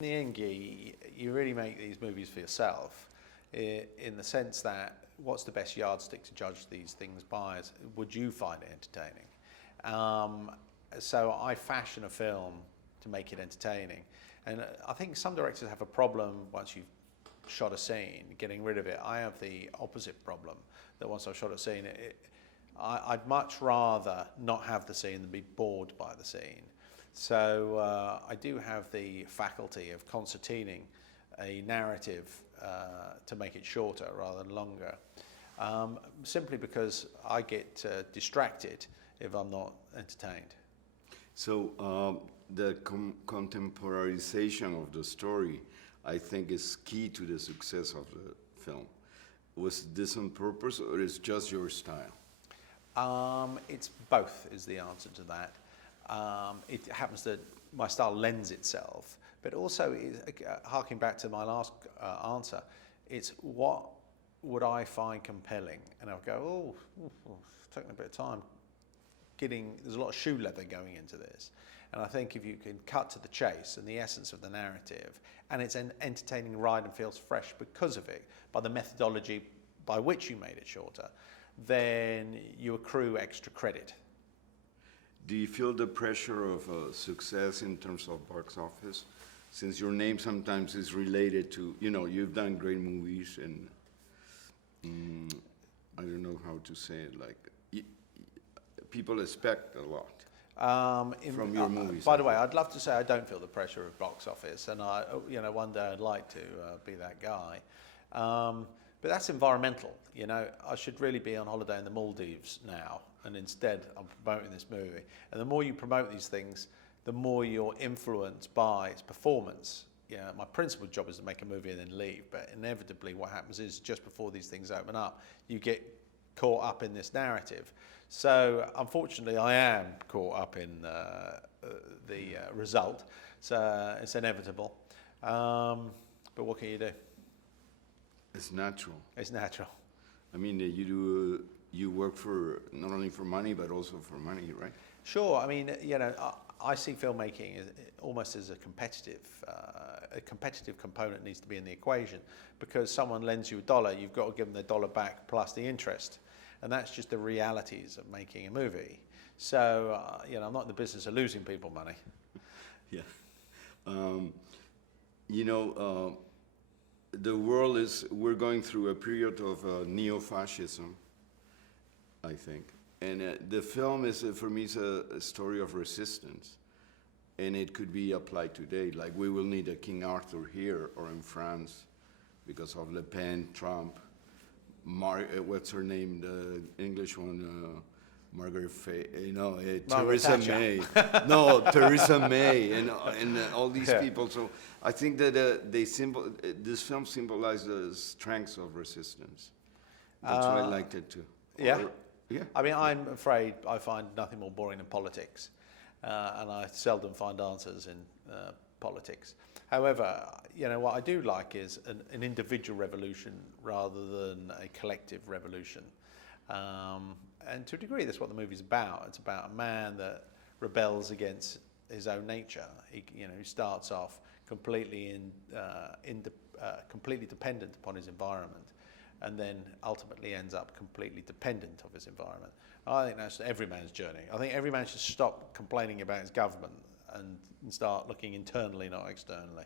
In the end, you really make these movies for yourself, in the sense that what's the best yardstick to judge these things by is, would you find it entertaining? So I fashion a film to make it entertaining. And I think some directors have a problem once you've shot a scene, getting rid of it. I have the opposite problem, that once I've shot a scene, I'd much rather not have the scene than be bored by the scene. So I do have the faculty of concertining a narrative to make it shorter rather than longer, simply because I get distracted if I'm not entertained. So the contemporarization of the story, I think, is key to the success of the film. Was this on purpose, or is just your style? It's both is the answer to that. It happens that my style lends itself, but also, harking back to my last answer, it's what would I find compelling? And I'll go, it's taking a bit of time. There's a lot of shoe leather going into this. And I think if you can cut to the chase and the essence of the narrative, and it's an entertaining ride and feels fresh because of it, by the methodology by which you made it shorter, then you accrue extra credit. Do you feel the pressure of success in terms of box office? Since your name sometimes is related to, you've done great movies, and I don't know how to say it, like, people expect a lot from your movies. By the way, I'd love to say I don't feel the pressure of box office, and one day I'd like to be that guy. But that's environmental. I should really be on holiday in the Maldives now, and instead I'm promoting this movie. And the more you promote these things, the more you're influenced by its performance. My principal job is to make a movie and then leave, but inevitably what happens is just before these things open up, you get caught up in this narrative. So unfortunately, I am caught up in the result. So it's inevitable. But what can you do? It's natural. It's natural. I mean, you work for not only for money but also for money, right? Sure. I mean, I see filmmaking almost as a competitive component needs to be in the equation, because someone lends you $1, you've got to give them the dollar back plus the interest, and that's just the realities of making a movie. So, I'm not in the business of losing people money. Yeah. The world we're going through a period of neo-fascism, I think. And the film is, for me, is a story of resistance. And it could be applied today. Like, we will need a King Arthur here or in France because of Le Pen, Trump, what's her name, the English one, Margaret Theresa May. No, Theresa May, and all these people. So I think that this film symbolizes the strengths of resistance. That's why I liked it too. Yeah. Yeah. I mean, I'm afraid I find nothing more boring than politics, and I seldom find answers in politics. However, what I do like is an individual revolution rather than a collective revolution. And to a degree, that's what the movie's about. It's about a man that rebels against his own nature. He starts off completely completely dependent upon his environment, and then ultimately ends up completely dependent of his environment. I think that's every man's journey. I think every man should stop complaining about his government and start looking internally, not externally.